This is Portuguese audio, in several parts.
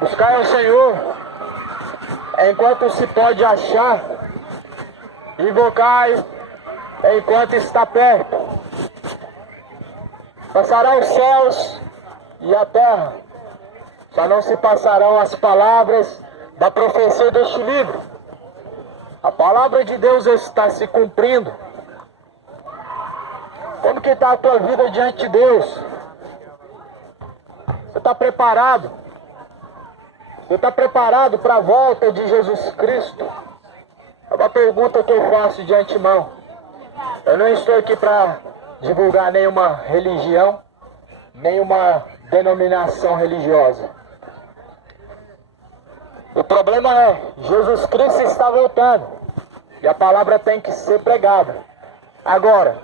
Buscai ao Senhor enquanto se pode achar, invocai enquanto está perto. Passarão os céus e a terra, só não se passarão as palavras da profecia deste livro. A palavra de Deus está se cumprindo. Como que está a tua vida diante de Deus? Você está preparado? Você está preparado para a volta de Jesus Cristo? É uma pergunta que eu faço de antemão. Eu não estou aqui para divulgar nenhuma religião, nenhuma denominação religiosa. O problema é, Jesus Cristo está voltando e a palavra tem que ser pregada. Agora,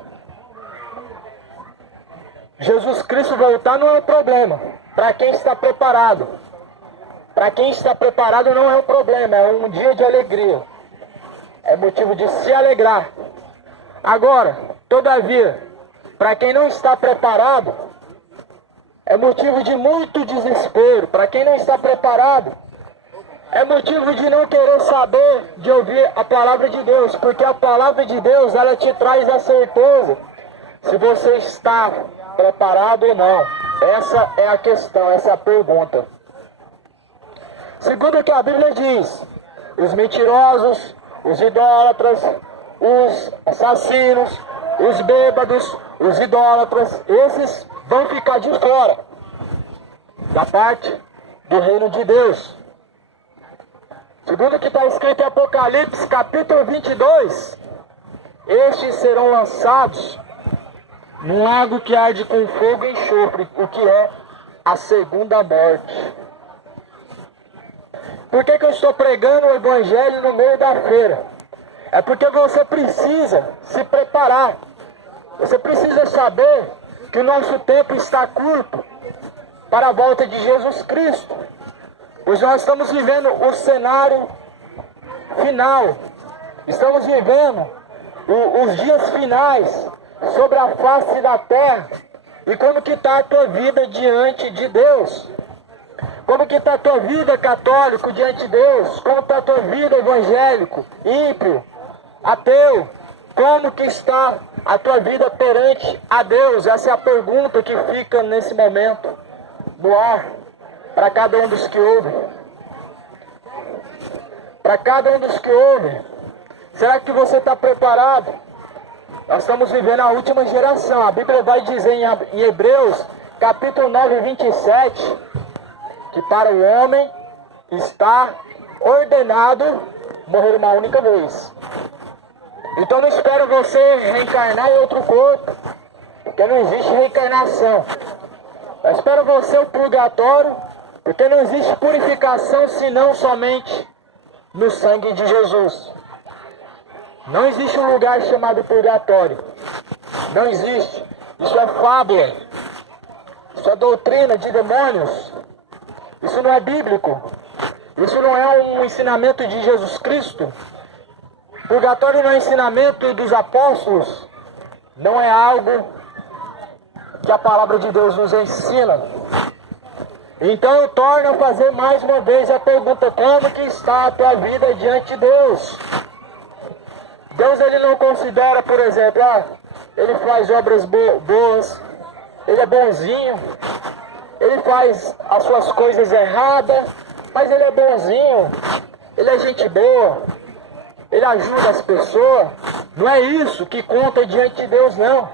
Jesus Cristo voltar não é o problema para quem está preparado. Para quem está preparado não é um problema, é um dia de alegria. É motivo de se alegrar. Agora, todavia, para quem não está preparado, é motivo de muito desespero. Para quem não está preparado, é motivo de não querer saber, de ouvir a palavra de Deus. Porque a palavra de Deus, ela te traz a certeza se você está preparado ou não. Essa é a questão, essa é a pergunta. Segundo o que a Bíblia diz, os mentirosos, os idólatras, os assassinos, os bêbados, os idólatras, esses vão ficar de fora da parte do reino de Deus. Segundo o que está escrito em Apocalipse, capítulo 22, estes serão lançados num lago que arde com fogo e enxofre, o que é a segunda morte. Por que eu estou pregando o Evangelho no meio da feira? É porque você precisa se preparar. Você precisa saber que o nosso tempo está curto para a volta de Jesus Cristo. Pois nós estamos vivendo o cenário final. Estamos vivendo os dias finais sobre a face da terra. E como que está a tua vida diante de Deus? Como que está a tua vida católico diante de Deus? Como está a tua vida evangélico, ímpio, ateu? Como que está a tua vida perante a Deus? Essa é a pergunta que fica nesse momento no ar para cada um dos que ouvem. Para cada um dos que ouvem. Será que você está preparado? Nós estamos vivendo a última geração. A Bíblia vai dizer em Hebreus, capítulo 9, 27, que para o homem está ordenado morrer uma única vez. Então não espero você reencarnar em outro corpo, porque não existe reencarnação. Eu espero você o purgatório, porque não existe purificação senão somente no sangue de Jesus. Não existe um lugar chamado purgatório. Não existe. Isso é fábula. Isso é doutrina de demônios. Isso não é bíblico. Isso não é um ensinamento de Jesus Cristo. Purgatório não é ensinamento dos apóstolos. Não é algo que a palavra de Deus nos ensina. Então eu torno a fazer mais uma vez a pergunta: como que está a tua vida diante de Deus? Deus, ele não considera, por exemplo, ele faz obras boas, ele é bonzinho, ele faz as suas coisas erradas, mas ele é bonzinho, ele é gente boa, ele ajuda as pessoas. Não é isso que conta diante de Deus, não.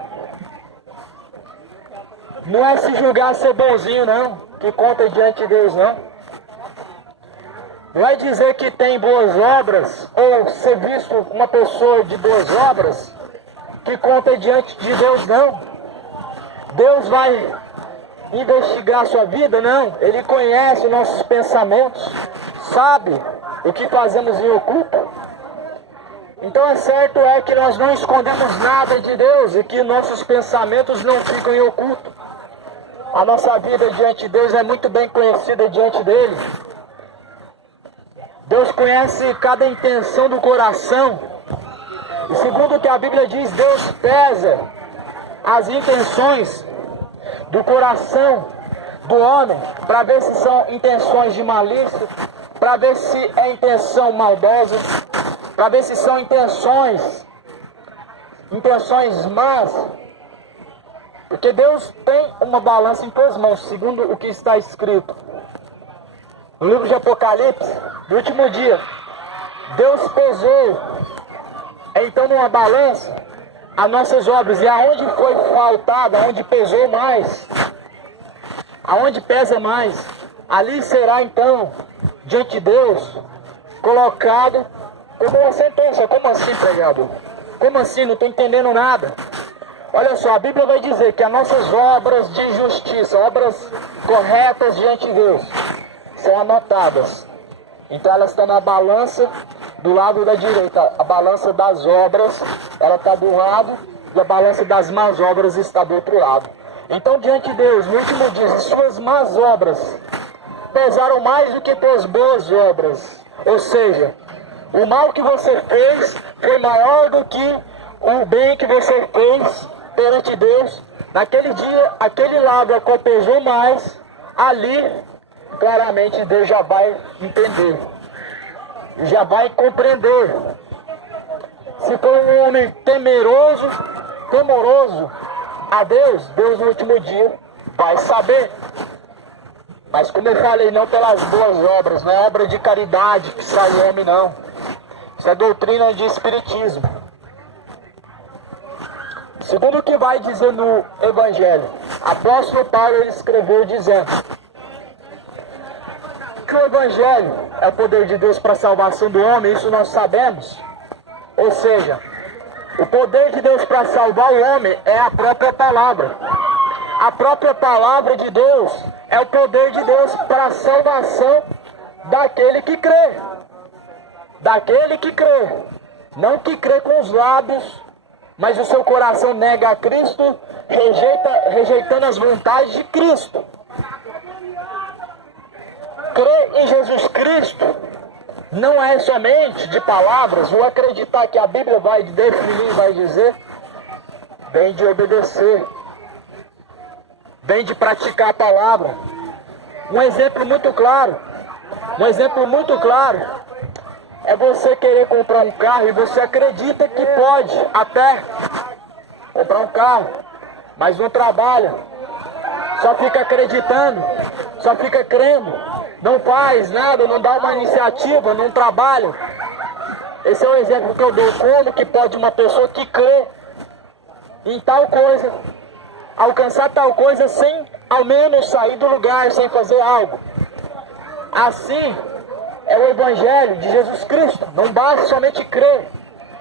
Não é se julgar ser bonzinho, não, que conta diante de Deus, não. Não é dizer que tem boas obras, ou ser visto uma pessoa de boas obras, que conta diante de Deus, não. Deus vai investigar a sua vida? Não. Ele conhece nossos pensamentos, sabe o que fazemos em oculto. Então é certo que nós não escondemos nada de Deus e que nossos pensamentos não ficam em oculto. A nossa vida diante de Deus é muito bem conhecida diante dele. Deus conhece cada intenção do coração. E segundo o que a Bíblia diz, Deus pesa as intenções do coração. do homem, para ver se são intenções de malícia, para ver se é intenção maldosa, para ver se são intenções más. Porque Deus tem uma balança em suas mãos, segundo o que está escrito no livro de Apocalipse, no último dia. Deus pesou, então, numa balança, as nossas obras, e aonde foi faltado, aonde pesou mais, aonde pesa mais, ali será então, diante de Deus, colocado como uma sentença. Como assim, pregador? Como assim? Não estou entendendo nada. Olha só, a Bíblia vai dizer que as nossas obras de justiça, obras corretas diante de Deus, são anotadas. Então elas estão na balança do lado da direita. A balança das obras, ela está do lado, e a balança das más obras está do outro lado. Então, diante de Deus, no último dia, as suas más obras pesaram mais do que tuas boas obras. Ou seja, o mal que você fez foi maior do que o bem que você fez perante Deus. Naquele dia, aquele lado a qual pesou mais, ali, claramente Deus já vai entender, já vai compreender. Se for um homem temoroso a Deus, Deus no último dia vai saber. Mas como eu falei, não pelas boas obras, não é obra de caridade que sai o homem, não. Isso é doutrina de espiritismo. Segundo o que vai dizer no Evangelho, apóstolo Paulo ele escreveu dizendo que o Evangelho é o poder de Deus para a salvação do homem, isso nós sabemos. Ou seja, o poder de Deus para salvar o homem é a própria palavra. A própria palavra de Deus é o poder de Deus para a salvação daquele que crê. Daquele que crê. Não que crê com os lábios, mas o seu coração nega a Cristo, rejeitando as vontades de Cristo. Crer em Jesus Cristo não é somente de palavras, vou acreditar que a Bíblia vai definir, vai dizer, vem de obedecer, vem de praticar a palavra. Um exemplo muito claro é você querer comprar um carro e você acredita que pode até comprar um carro, mas não trabalha, só fica acreditando, só fica crendo, não faz nada, não dá uma iniciativa, não trabalha. Esse é o exemplo que eu dou. Como que pode uma pessoa que crê em tal coisa alcançar tal coisa sem ao menos sair do lugar, sem fazer algo? Assim é o Evangelho de Jesus Cristo. Não basta somente crer,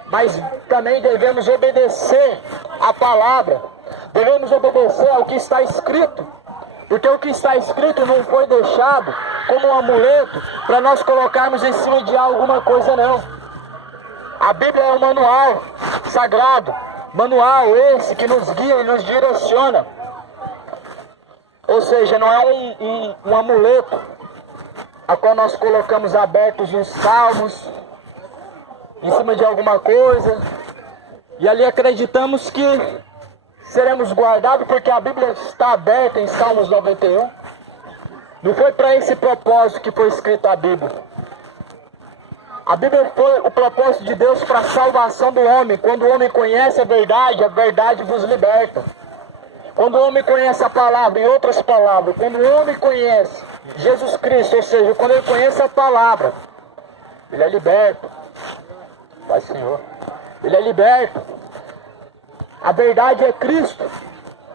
mas também devemos obedecer à palavra. Devemos obedecer ao que está escrito. Porque o que está escrito não foi deixado como um amuleto para nós colocarmos em cima de alguma coisa, não. A Bíblia é um manual sagrado, manual esse que nos guia e nos direciona. Ou seja, não é um amuleto a qual nós colocamos abertos nos salmos, em cima de alguma coisa, e ali acreditamos que seremos guardados, porque a Bíblia está aberta em Salmos 91. Não foi para esse propósito que foi escrita a Bíblia. A Bíblia foi o propósito de Deus para a salvação do homem. Quando o homem conhece a verdade vos liberta. Quando o homem conhece a palavra, em outras palavras, quando o homem conhece Jesus Cristo, ou seja, quando ele conhece a palavra, ele é liberto. Pai Senhor, ele é liberto. A verdade é Cristo.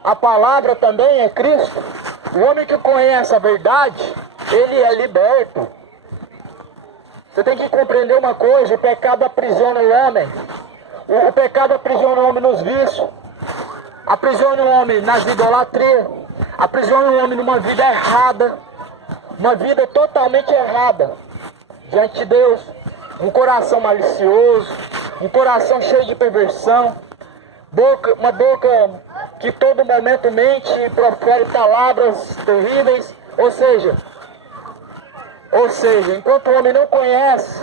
A palavra também é Cristo. O homem que conhece a verdade, ele é liberto. Você tem que compreender uma coisa: o pecado aprisiona o homem. O pecado aprisiona o homem nos vícios. Aprisiona o homem nas idolatrias. Aprisiona o homem numa vida errada. Uma vida totalmente errada diante de Deus. Um coração malicioso. Um coração cheio de perversão. Uma boca que todo momento mente e profere palavras terríveis. Ou seja, enquanto o homem não conhece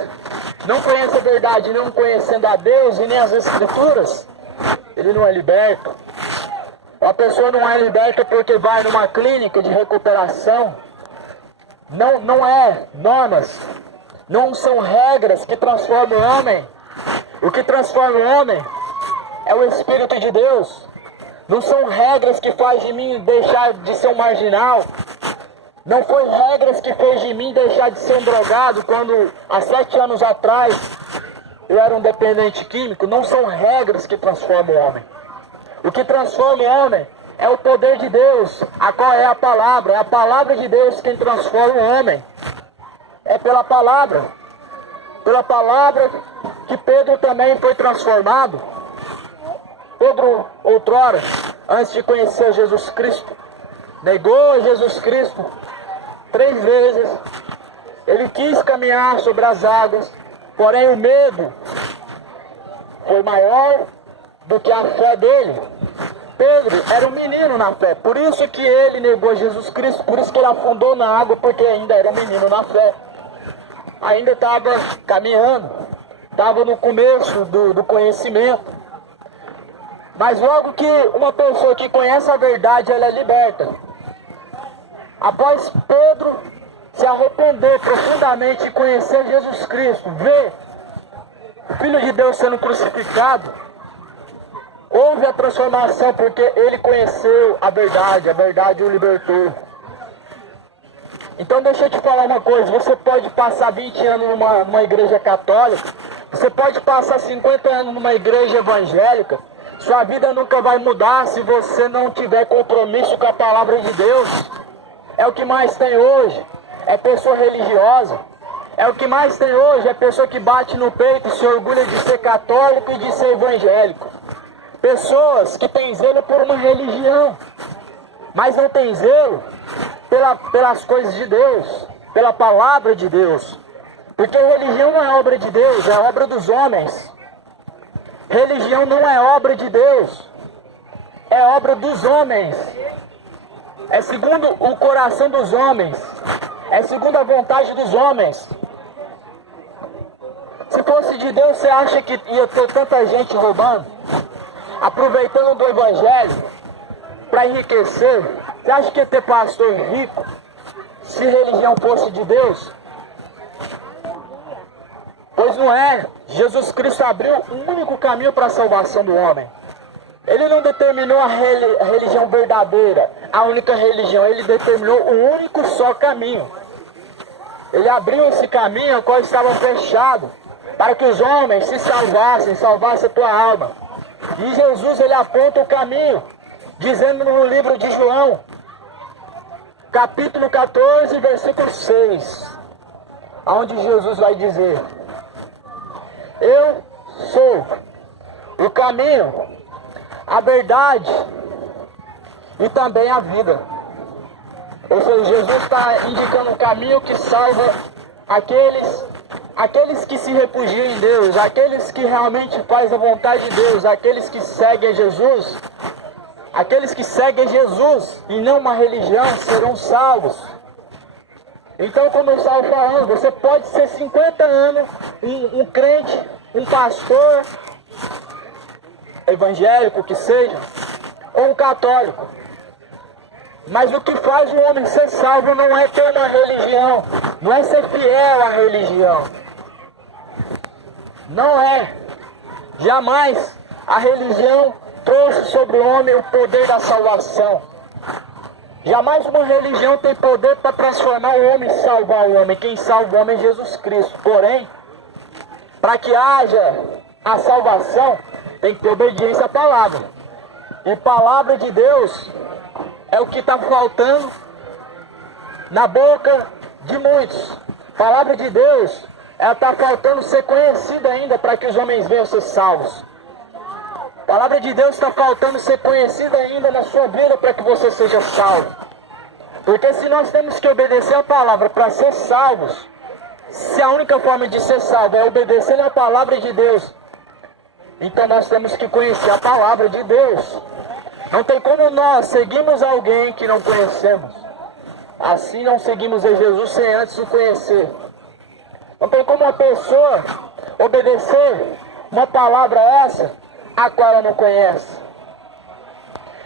a verdade, não conhecendo a Deus e nem as Escrituras, ele não é liberto. A pessoa não é liberta porque vai numa clínica de recuperação. Não é normas, não são regras que transformam o homem. O que transforma o homem é o Espírito de Deus. Não são regras que faz de mim deixar de ser um marginal. Não foi regras que fez de mim deixar de ser um drogado quando há 7 anos atrás eu era um dependente químico. Não são regras que transformam o homem. O que transforma o homem é o poder de Deus. A qual é a palavra? É a palavra de Deus quem transforma o homem. É pela palavra. Pela palavra que Pedro também foi transformado. Pedro, outrora, antes de conhecer Jesus Cristo, negou Jesus Cristo 3 vezes. Ele quis caminhar sobre as águas, porém o medo foi maior do que a fé dele. Pedro era um menino na fé, por isso que ele negou Jesus Cristo, por isso que ele afundou na água, porque ainda era um menino na fé. Ainda estava caminhando, estava no começo do conhecimento. Mas logo que uma pessoa que conhece a verdade, ela é liberta. Após Pedro se arrepender profundamente e conhecer Jesus Cristo, ver o Filho de Deus sendo crucificado, houve a transformação porque ele conheceu a verdade o libertou. Então deixa eu te falar uma coisa, você pode passar 20 anos numa igreja católica, você pode passar 50 anos numa igreja evangélica, sua vida nunca vai mudar se você não tiver compromisso com a palavra de Deus. É o que mais tem hoje, é pessoa religiosa. É o que mais tem hoje, é pessoa que bate no peito e se orgulha de ser católico e de ser evangélico. Pessoas que têm zelo por uma religião, mas não têm zelo pelas coisas de Deus, pela palavra de Deus. Porque religião não é obra de Deus, é obra dos homens. Religião não é obra de Deus, é obra dos homens. É segundo o coração dos homens, é segundo a vontade dos homens. Se fosse de Deus, você acha que ia ter tanta gente roubando, aproveitando do evangelho para enriquecer? Você acha que ia ter pastor rico se religião fosse de Deus? Pois não é. Jesus Cristo abriu um único caminho para a salvação do homem. Ele não determinou a religião verdadeira, a única religião. Ele determinou o único só caminho. Ele abriu esse caminho, o qual estava fechado, para que os homens se salvassem a tua alma. E Jesus, ele aponta o caminho, dizendo no livro de João, capítulo 14, versículo 6, onde Jesus vai dizer: eu sou o caminho, a verdade e também a vida. Ou seja, Jesus está indicando um caminho que salva aqueles que se refugiam em Deus, aqueles que realmente fazem a vontade de Deus, aqueles que seguem a Jesus. Aqueles que seguem Jesus e não uma religião serão salvos. Então, como eu estava falando, você pode ser 50 anos um crente, um pastor evangélico que seja, ou um católico. Mas o que faz o homem ser salvo não é ter uma religião, não é ser fiel à religião. Não é. Jamais a religião trouxe sobre o homem o poder da salvação. Jamais uma religião tem poder para transformar o homem e salvar o homem. Quem salva o homem é Jesus Cristo. Porém, para que haja a salvação, tem que ter obediência à palavra. E palavra de Deus é o que está faltando na boca de muitos. Palavra de Deus, ela está faltando ser conhecida ainda para que os homens venham ser salvos. A palavra de Deus está faltando ser conhecida ainda na sua vida para que você seja salvo. Porque se nós temos que obedecer a palavra para ser salvos, se a única forma de ser salvo é obedecer a palavra de Deus, então nós temos que conhecer a palavra de Deus. Não tem como nós seguirmos alguém que não conhecemos. Assim não seguimos a Jesus sem antes o conhecer. Não tem como uma pessoa obedecer uma palavra essa a qual ela não conhece.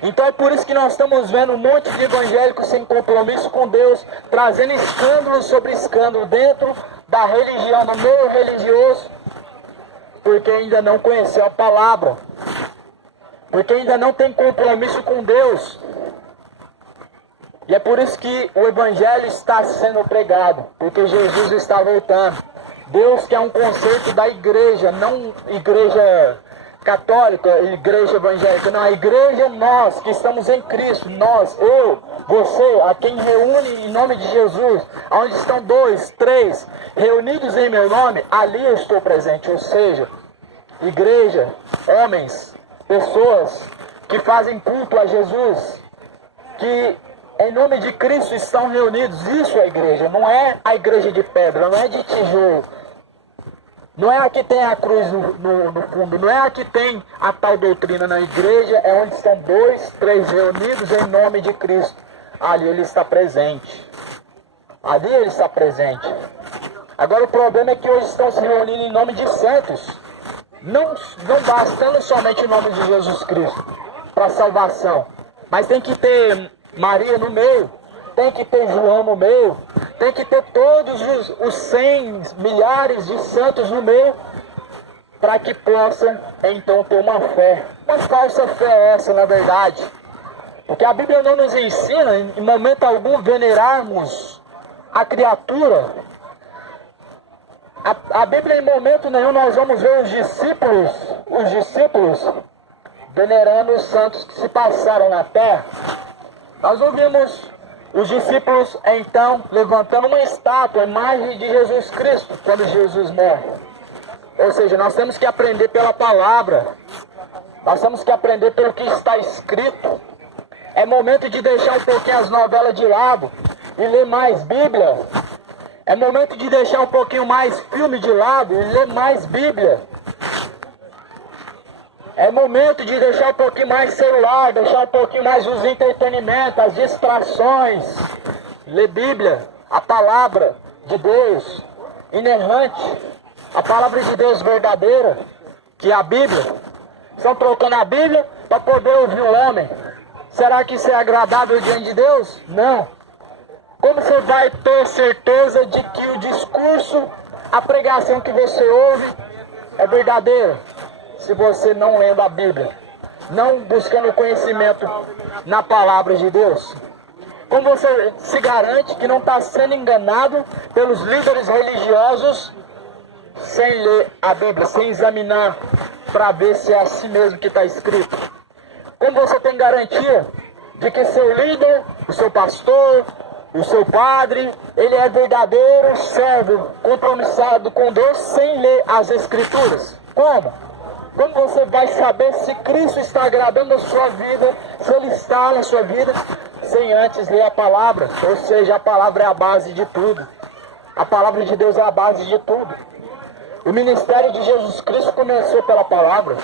Então é por isso que nós estamos vendo um monte de evangélicos sem compromisso com Deus, trazendo escândalo sobre escândalo dentro da religião, no meio religioso, porque ainda não conheceu a palavra, porque ainda não tem compromisso com Deus. E é por isso que o evangelho está sendo pregado, porque Jesus está voltando. Deus quer um conceito da igreja, não igreja católica, igreja evangélica, não, a igreja nós, que estamos em Cristo, nós, eu, você, a quem reúne em nome de Jesus, onde estão 2, 3 reunidos em meu nome, ali eu estou presente, ou seja, igreja, homens, pessoas que fazem culto a Jesus, que em nome de Cristo estão reunidos, isso é a igreja, não é a igreja de pedra, não é de tijolo, não é a que tem a cruz no fundo, não é a que tem a tal doutrina. Na igreja é onde estão 2, 3 reunidos em nome de Cristo. Ali ele está presente. Ali ele está presente. Agora o problema é que hoje estão se reunindo em nome de santos. Não bastando somente o nome de Jesus Cristo para a salvação. Mas tem que ter Maria no meio. Tem que ter João no meio, tem que ter todos os 100 milhares de santos no meio, para que possa então ter uma fé. Uma falsa fé é essa, na verdade. Porque a Bíblia não nos ensina, em momento algum, venerarmos a criatura. A Bíblia, em momento nenhum, nós vamos ver os discípulos venerando os santos que se passaram na terra. Nós ouvimos os discípulos, então, levantando uma estátua, a imagem de Jesus Cristo, quando Jesus morre. Ou seja, nós temos que aprender pela palavra. Nós temos que aprender pelo que está escrito. É momento de deixar um pouquinho as novelas de lado e ler mais Bíblia. É momento de deixar um pouquinho mais filme de lado e ler mais Bíblia. É momento de deixar um pouquinho mais celular, deixar um pouquinho mais os entretenimentos, as distrações. Ler Bíblia, a palavra de Deus, inerrante, a palavra de Deus verdadeira, que é a Bíblia. Estão trocando a Bíblia para poder ouvir o homem. Será que isso é agradável diante de Deus? Não. Como você vai ter certeza de que o discurso, a pregação que você ouve é verdadeira? Se você não lendo a Bíblia, não buscando conhecimento na palavra de Deus. Como você se garante que não está sendo enganado pelos líderes religiosos sem ler a Bíblia, sem examinar para ver se é assim mesmo que está escrito? Como você tem garantia de que seu líder, o seu pastor, o seu padre, ele é verdadeiro servo, compromissado com Deus sem ler as Escrituras? Como? Como você vai saber se Cristo está agradando a sua vida, se Ele está na sua vida, sem antes ler a palavra? Ou seja, a palavra é a base de tudo. A palavra de Deus é a base de tudo. O ministério de Jesus Cristo começou pela palavra.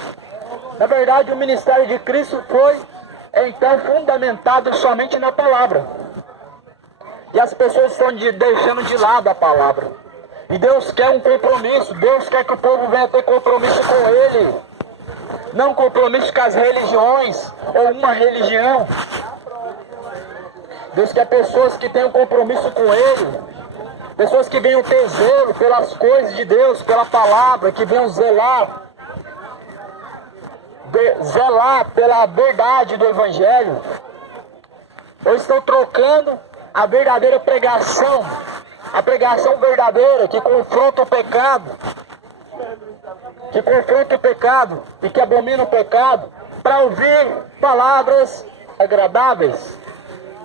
Na verdade, o ministério de Cristo foi, então, fundamentado somente na palavra. E as pessoas estão deixando de lado a palavra. E Deus quer um compromisso. Deus quer que o povo venha ter compromisso com Ele. Não compromisso com as religiões ou uma religião. Deus quer pessoas que tenham compromisso com Ele. Pessoas que venham ter zelo pelas coisas de Deus, pela palavra, que venham zelar pela verdade do Evangelho. Ou estão trocando a verdadeira pregação, a pregação verdadeira que confronta o pecado, e que abomina o pecado, para ouvir palavras agradáveis.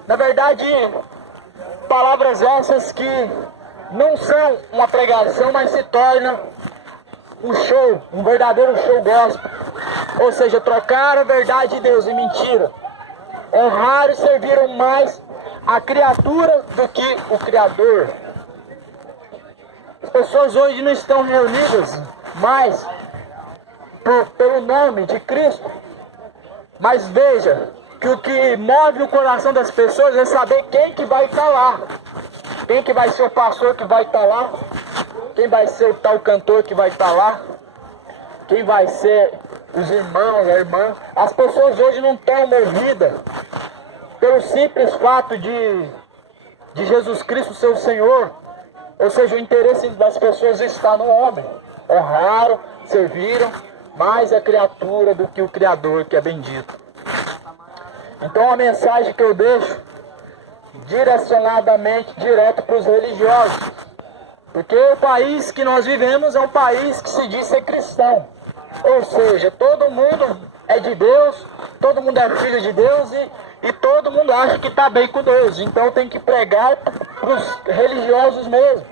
Na verdade, palavras essas que não são uma pregação, mas se tornam um show, um verdadeiro show gospel. Ou seja, trocaram a verdade de Deus em mentira. Honraram e serviram mais a criatura do que o Criador. As pessoas hoje não estão reunidas mais pelo nome de Cristo. Mas veja que o que move o coração das pessoas é saber quem que vai estar lá. Quem que vai ser o pastor que vai estar lá. Quem vai ser o tal cantor que vai estar lá. Quem vai ser os irmãos, a irmã. As pessoas hoje não estão movidas pelo simples fato de Jesus Cristo ser o Senhor. Ou seja, o interesse das pessoas está no homem. Honraram, serviram mais a criatura do que o Criador, que é bendito. Então a mensagem que eu deixo direcionadamente direto para os religiosos. Porque o país que nós vivemos é um país que se diz ser cristão. Ou seja, todo mundo é de Deus, todo mundo é filho de Deus e todo mundo acha que está bem com Deus. Então tem que pregar para os religiosos mesmo.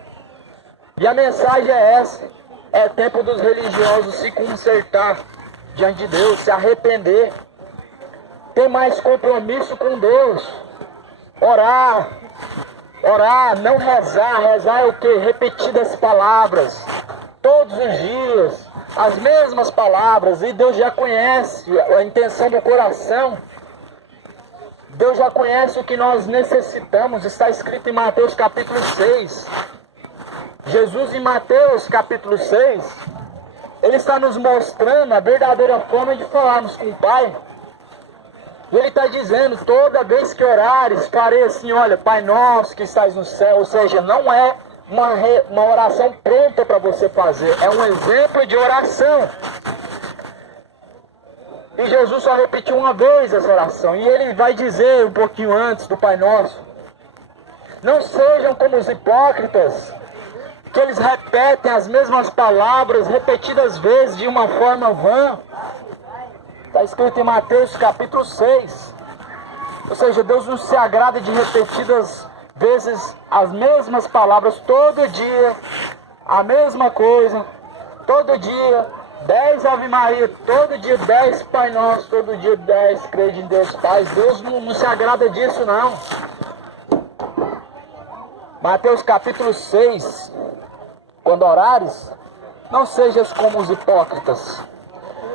E a mensagem é essa. É tempo dos religiosos se consertar diante de Deus, se arrepender. Ter mais compromisso com Deus. Orar, não rezar. Rezar é o que? Repetidas palavras. Todos os dias, as mesmas palavras. E Deus já conhece a intenção do coração. Deus já conhece o que nós necessitamos. Está escrito em Mateus capítulo 6. Jesus em Mateus capítulo 6, Ele está nos mostrando a verdadeira forma de falarmos com o Pai. Ele está dizendo, toda vez que orares, farei assim, olha, Pai nosso que estás no céu. Ou seja, não é uma oração pronta para você fazer, é um exemplo de oração. E Jesus só repetiu uma vez essa oração. E Ele vai dizer um pouquinho antes do Pai Nosso: não sejam como os hipócritas, que eles repetem as mesmas palavras repetidas vezes de uma forma vã. Está escrito em Mateus capítulo 6. Ou seja, Deus não se agrada de repetidas vezes as mesmas palavras, todo dia, a mesma coisa, todo dia, 10 Ave Maria, todo dia 10 Pai Nosso, todo dia 10 crede em Deus Pai. Deus não se agrada disso não. Mateus capítulo 6. Quando orares, não sejas como os hipócritas,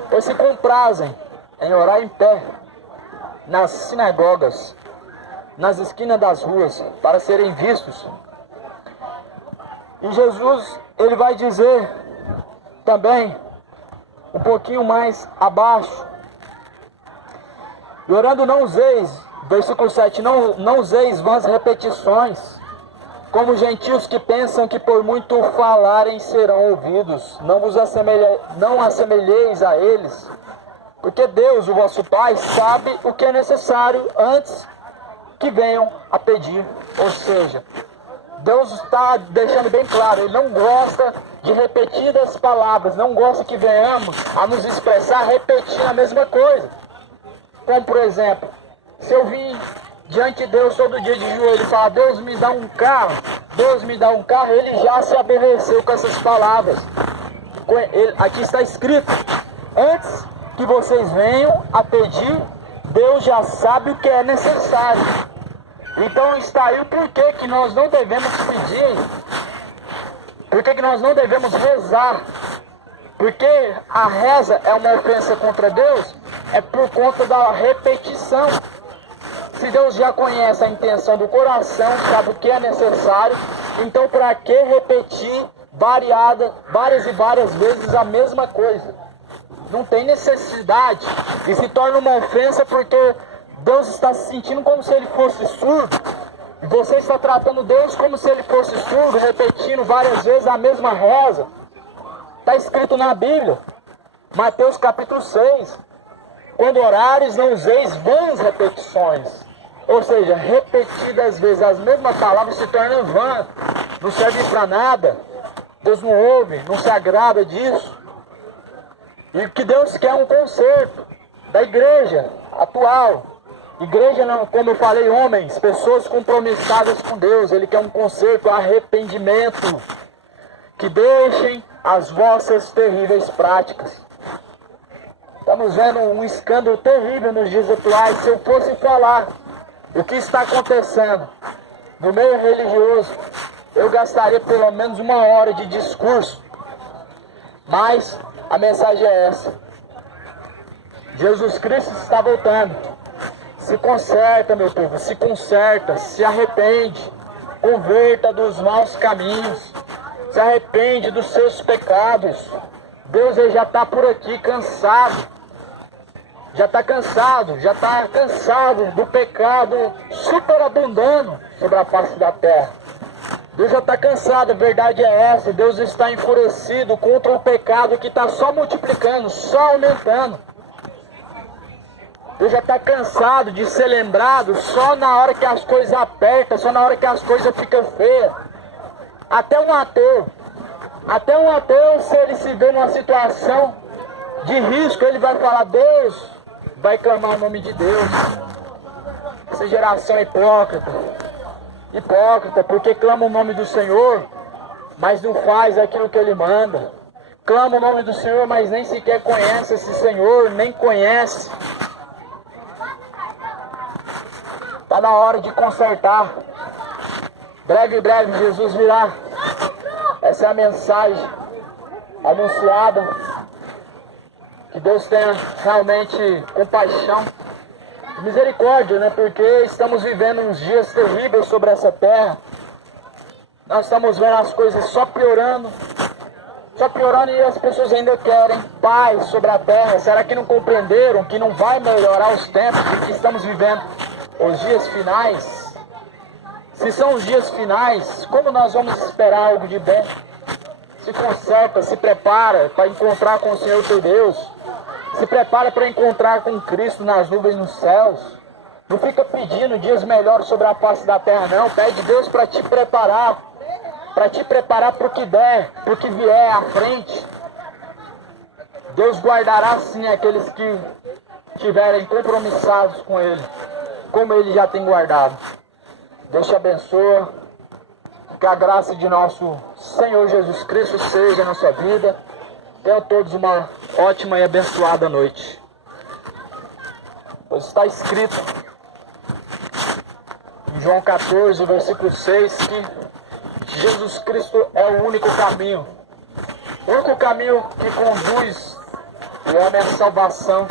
pois se comprazem em orar em pé, nas sinagogas, nas esquinas das ruas, para serem vistos. E Jesus, Ele vai dizer também, um pouquinho mais abaixo, e orando não useis, versículo 7, não useis vãs repetições, como gentios que pensam que por muito falarem serão ouvidos. Não assemelheis a eles, porque Deus, o vosso Pai, sabe o que é necessário antes que venham a pedir. Ou seja, Deus está deixando bem claro, Ele não gosta de repetidas palavras, não gosta que venhamos a nos expressar repetindo a mesma coisa. Como por exemplo, se eu vim diante de Deus todo dia de joelho e falar, Deus me dá um carro, Deus me dá um carro, Ele já se aborreceu com essas palavras. Aqui está escrito, antes que vocês venham a pedir, Deus já sabe o que é necessário. Então está aí o porquê que nós não devemos pedir, porquê que nós não devemos rezar. Porque a reza é uma ofensa contra Deus, é por conta da repetição. Se Deus já conhece a intenção do coração, sabe o que é necessário, então para que repetir várias e várias vezes a mesma coisa? Não tem necessidade. E se torna uma ofensa porque Deus está se sentindo como se Ele fosse surdo. E você está tratando Deus como se Ele fosse surdo, repetindo várias vezes a mesma reza. Está escrito na Bíblia, Mateus capítulo 6. Quando orares, não useis vãs repetições. Ou seja, repetidas vezes as mesmas palavras se tornam vã. Não serve para nada. Deus não ouve, não se agrada disso. E o que Deus quer é um conserto da igreja atual. Igreja não, como eu falei, homens, pessoas compromissadas com Deus. Ele quer um conserto, arrependimento. Que deixem as vossas terríveis práticas. Estamos vendo um escândalo terrível nos dias atuais. Se eu fosse falar o que está acontecendo no meio religioso, eu gastaria pelo menos 1 hora de discurso. Mas a mensagem é essa. Jesus Cristo está voltando. Se conserta, meu povo, se conserta, se arrepende, converta dos maus caminhos, se arrepende dos seus pecados, Deus ele já está por aqui cansado. Já está cansado do pecado superabundando sobre a face da terra. Deus já está cansado, a verdade é essa. Deus está enfurecido contra o pecado que está só multiplicando, só aumentando. Deus já está cansado de ser lembrado só na hora que as coisas apertam, só na hora que as coisas ficam feias. Até um ateu, se ele se vê numa situação de risco, ele vai falar, Deus, vai clamar o nome de Deus. Essa geração é hipócrita, porque clama o nome do Senhor, mas não faz aquilo que Ele manda. Clama o nome do Senhor, mas nem sequer conhece esse Senhor, nem conhece. Está na hora de consertar. Breve, Jesus virá. Essa é a mensagem anunciada. Que Deus tenha realmente compaixão e misericórdia, né? Porque estamos vivendo uns dias terríveis sobre essa terra. Nós estamos vendo as coisas só piorando e as pessoas ainda querem paz sobre a terra. Será que não compreenderam que não vai melhorar os tempos e que estamos vivendo os dias finais? Se são os dias finais, como nós vamos esperar algo de bom? Se conserta, se prepara para encontrar com o Senhor teu Deus. Se prepara para encontrar com Cristo nas nuvens nos céus. Não fica pedindo dias melhores sobre a face da terra, não. Pede Deus para te preparar para o que der, para o que vier à frente. Deus guardará sim aqueles que estiverem compromissados com Ele, como Ele já tem guardado. Deus te abençoe. Que a graça de nosso Senhor Jesus Cristo seja na sua vida. Tenham todos uma ótima e abençoada noite. Pois está escrito em João 14, versículo 6, que Jesus Cristo é o único caminho. O único caminho que conduz o homem à salvação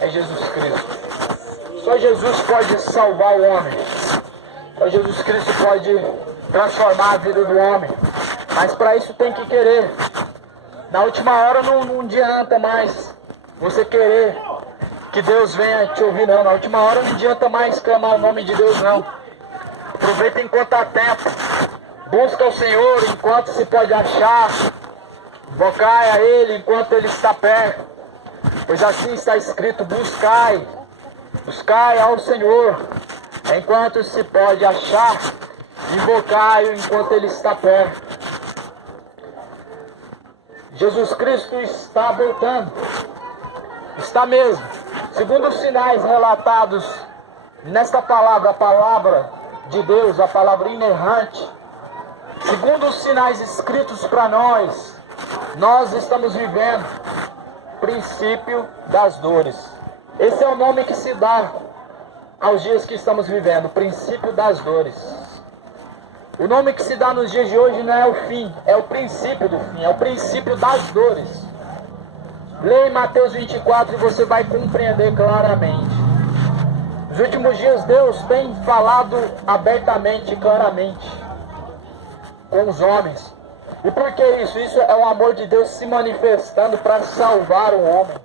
é Jesus Cristo. Só Jesus pode salvar o homem. Só Jesus Cristo pode transformar a vida do homem. Mas para isso tem que querer. Na última hora não adianta mais você querer que Deus venha te ouvir, não. Na última hora não adianta mais clamar o nome de Deus, não. Aproveita enquanto há tempo. Busca o Senhor enquanto se pode achar. Invocai a Ele enquanto Ele está perto. Pois assim está escrito, buscai ao Senhor enquanto se pode achar. Invocai-o enquanto Ele está perto. Jesus Cristo está voltando. Está mesmo. Segundo os sinais relatados nesta palavra, a palavra de Deus, a palavra inerrante, segundo os sinais escritos para nós estamos vivendo o princípio das dores. Esse é o nome que se dá aos dias que estamos vivendo, o princípio das dores. O nome que se dá nos dias de hoje não é o fim, é o princípio do fim, é o princípio das dores. Leia em Mateus 24 e você vai compreender claramente. Nos últimos dias Deus tem falado abertamente, claramente com os homens. E por que isso? Isso é o amor de Deus se manifestando para salvar o homem.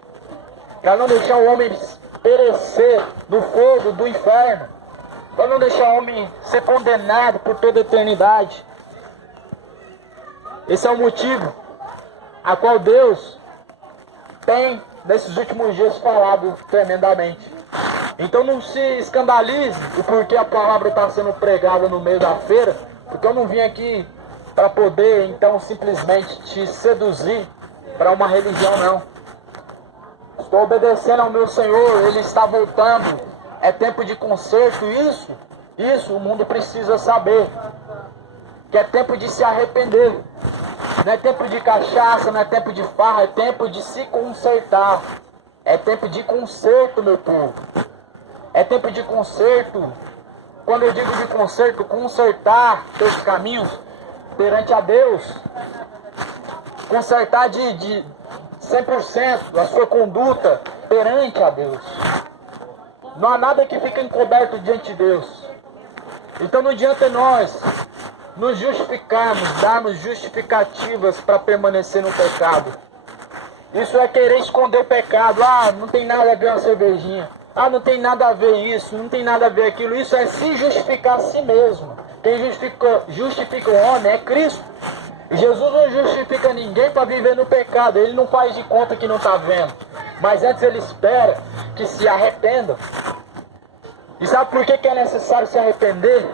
Para não deixar o homem perecer no fogo do inferno. Para não deixar o homem ser condenado por toda a eternidade. Esse é o motivo a qual Deus tem, nesses últimos dias, falado tremendamente. Então não se escandalize o porquê a palavra está sendo pregada no meio da feira, porque eu não vim aqui para poder, então, simplesmente te seduzir para uma religião, não. Estou obedecendo ao meu Senhor, Ele está voltando. É tempo de conserto, isso o mundo precisa saber. Que é tempo de se arrepender. Não é tempo de cachaça, não é tempo de farra, é tempo de se consertar. É tempo de conserto, meu povo. É tempo de conserto. Quando eu digo de conserto, consertar teus caminhos perante a Deus. Consertar de 100% a sua conduta perante a Deus. Não há nada que fique encoberto diante de Deus. Então não adianta nós nos justificarmos, darmos justificativas para permanecer no pecado. Isso é querer esconder o pecado. Ah, não tem nada a ver uma cervejinha. Ah, não tem nada a ver isso, não tem nada a ver aquilo. Isso é se justificar a si mesmo. Quem justifica o homem é Cristo. Jesus não justifica ninguém para viver no pecado. Ele não faz de conta que não está vendo. Mas antes ele espera que se arrependam. E sabe por que é necessário se arrepender?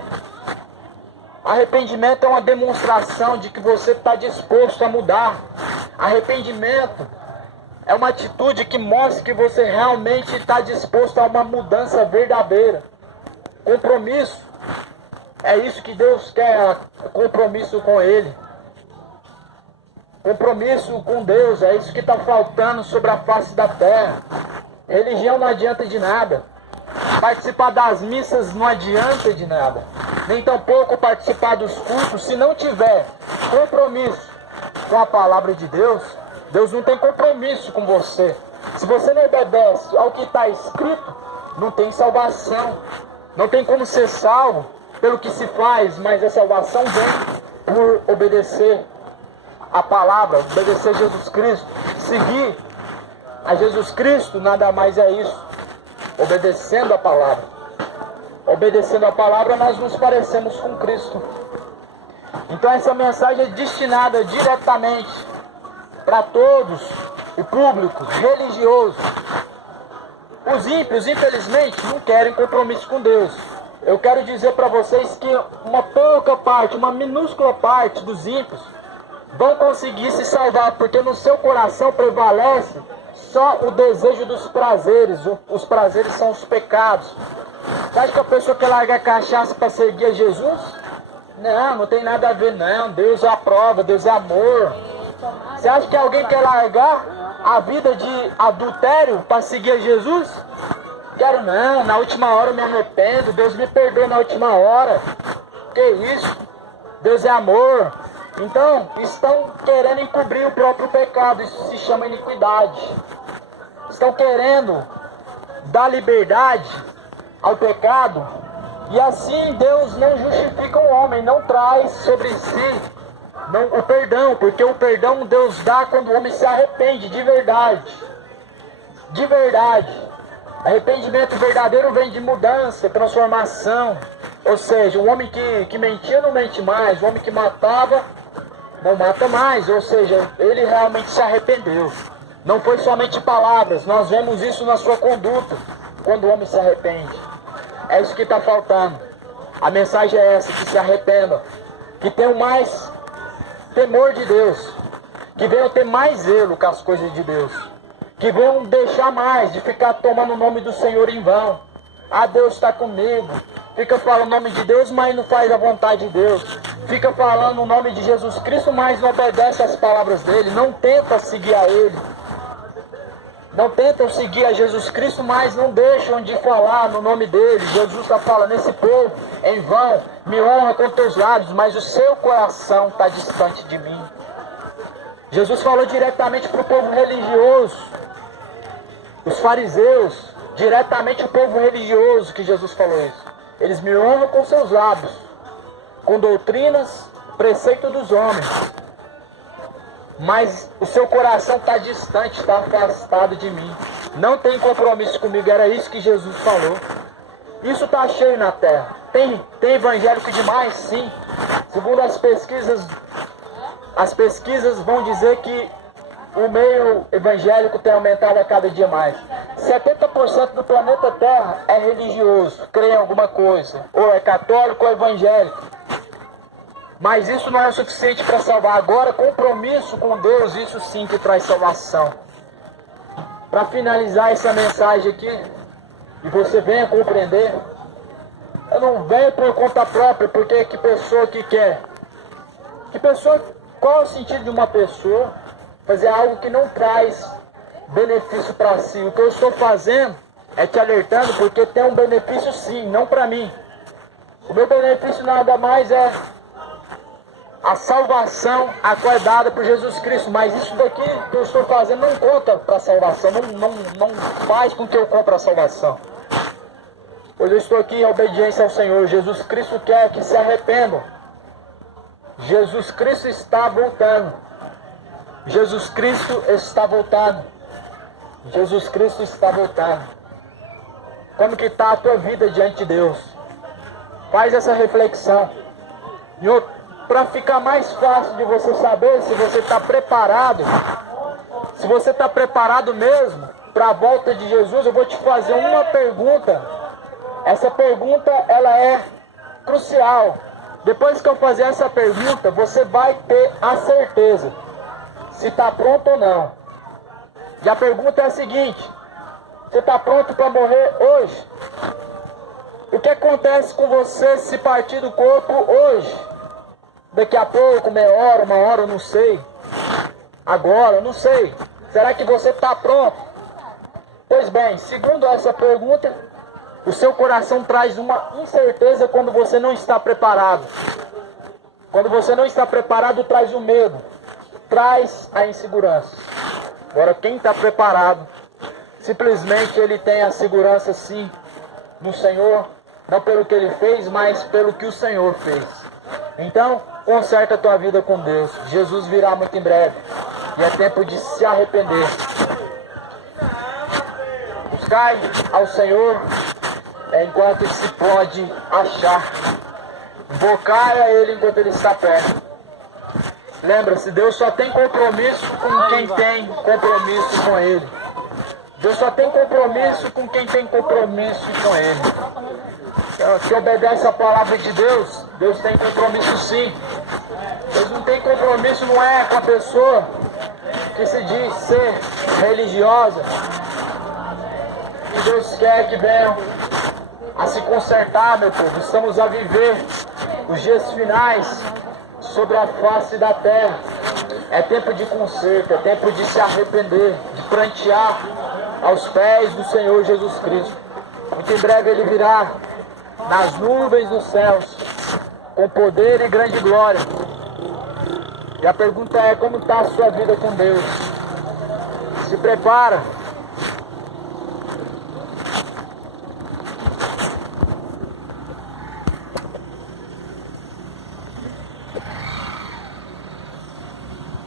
Arrependimento é uma demonstração de que você está disposto a mudar. Arrependimento é uma atitude que mostra que você realmente está disposto a uma mudança verdadeira. Compromisso. É isso que Deus quer, compromisso com Ele. Compromisso com Deus, é isso que está faltando sobre a face da terra. Religião não adianta de nada. Participar das missas não adianta de nada. Nem tampouco participar dos cultos, se não tiver compromisso com a palavra de Deus. Deus não tem compromisso com você. Se você não obedece ao que está escrito, não tem salvação. Não tem como ser salvo pelo que se faz, mas a salvação vem por obedecer a palavra, obedecer a Jesus Cristo. Seguir a Jesus Cristo nada mais é isso. Obedecendo a palavra. Obedecendo a palavra, nós nos parecemos com Cristo. Então essa mensagem é destinada diretamente para todos, o público religioso. Os ímpios, infelizmente, não querem compromisso com Deus. Eu quero dizer para vocês que uma pouca parte, uma minúscula parte dos ímpios vão conseguir se salvar, porque no seu coração prevalece só o desejo dos prazeres. Os prazeres são os pecados. Você acha que a pessoa quer largar a cachaça para seguir a Jesus? Não, não tem nada a ver não. Deus é a prova, Deus é amor. Você acha que alguém quer largar a vida de adultério para seguir a Jesus? Quero não, na última hora eu me arrependo, Deus me perdoa na última hora. Que isso? Deus é amor. Então, estão querendo encobrir o próprio pecado, isso se chama iniquidade. Estão querendo dar liberdade ao pecado, e assim Deus não justifica o homem, não traz sobre si o perdão, porque o perdão Deus dá quando o homem se arrepende de verdade. De verdade. Arrependimento verdadeiro vem de mudança, transformação. Ou seja, o homem que mentia não mente mais, o homem que matava não mata mais. Ou seja, ele realmente se arrependeu. Não foi somente palavras, nós vemos isso na sua conduta, quando o homem se arrepende. É isso que está faltando. A mensagem é essa, que se arrependam, que tenham mais temor de Deus, que venham ter mais zelo com as coisas de Deus, que venham deixar mais de ficar tomando o nome do Senhor em vão. Ah, Deus está comigo. Fica falando o nome de Deus, mas não faz a vontade de Deus. Fica falando o nome de Jesus Cristo, mas não obedece às palavras dele. Não tenta seguir a Ele. Não tentam seguir a Jesus Cristo, mas não deixam de falar no nome dele. Jesus está falando, esse povo em vão me honra com teus lábios, mas o seu coração está distante de mim. Jesus falou diretamente para o povo religioso, os fariseus, diretamente o povo religioso que Jesus falou isso. Eles me honram com seus lábios, com doutrinas, preceito dos homens, mas o seu coração está distante, está afastado de mim. Não tem compromisso comigo. Era isso que Jesus falou. Isso está cheio na terra. Tem evangélico demais? Sim. Segundo as pesquisas vão dizer que o meio evangélico tem aumentado a cada dia mais. 70% do planeta Terra é religioso, crê em alguma coisa. Ou é católico ou evangélico. Mas isso não é o suficiente para salvar. Agora, compromisso com Deus, isso sim que traz salvação. Para finalizar essa mensagem aqui, e você venha compreender, eu não venho por conta própria, porque que pessoa que quer? Qual é o sentido de uma pessoa fazer algo que não traz benefício para si? O que eu estou fazendo é te alertando, porque tem um benefício sim, não para mim. O meu benefício nada mais é a salvação acordada por Jesus Cristo, mas isso daqui que eu estou fazendo não conta para a salvação, não faz com que eu compre a salvação. Pois eu estou aqui em obediência ao Senhor. Jesus Cristo quer que se arrependam. Jesus Cristo está voltando. Jesus Cristo está voltando. Jesus Cristo está voltando. Como que está a tua vida diante de Deus? Faz essa reflexão. Para ficar mais fácil de você saber se você está preparado, se você está preparado mesmo para a volta de Jesus, eu vou te fazer uma pergunta. Essa pergunta, ela é crucial. Depois que eu fazer essa pergunta, você vai ter a certeza se está pronto ou não. E a pergunta é a seguinte: você está pronto para morrer hoje? O que acontece com você se partir do corpo hoje? Daqui a pouco, meia hora, uma hora, eu não sei. Agora, eu não sei. Será que você está pronto? Pois bem, segundo essa pergunta, o seu coração traz uma incerteza quando você não está preparado. Quando você não está preparado, traz o medo, traz a insegurança. Agora, quem está preparado, simplesmente ele tem a segurança sim no Senhor, não pelo que ele fez, mas pelo que o Senhor fez. Então, conserta a tua vida com Deus. Jesus virá muito em breve e é tempo de se arrepender. Buscai ao Senhor enquanto se pode achar. Invocai a Ele enquanto Ele está perto. Lembra-se, Deus só tem compromisso com quem tem compromisso com Ele. Deus só tem compromisso com quem tem compromisso com Ele. Se obedece a palavra de Deus, Deus tem compromisso sim. Deus não tem compromisso, não é com a pessoa que se diz ser religiosa. E Deus quer que venham a se consertar, meu povo. Estamos a viver os dias finais sobre a face da terra. É tempo de conserto, é tempo de se arrepender, de prantear aos pés do Senhor Jesus Cristo. Muito em breve Ele virá nas nuvens dos céus, com poder e grande glória. E a pergunta é: como está a sua vida com Deus? Se prepara.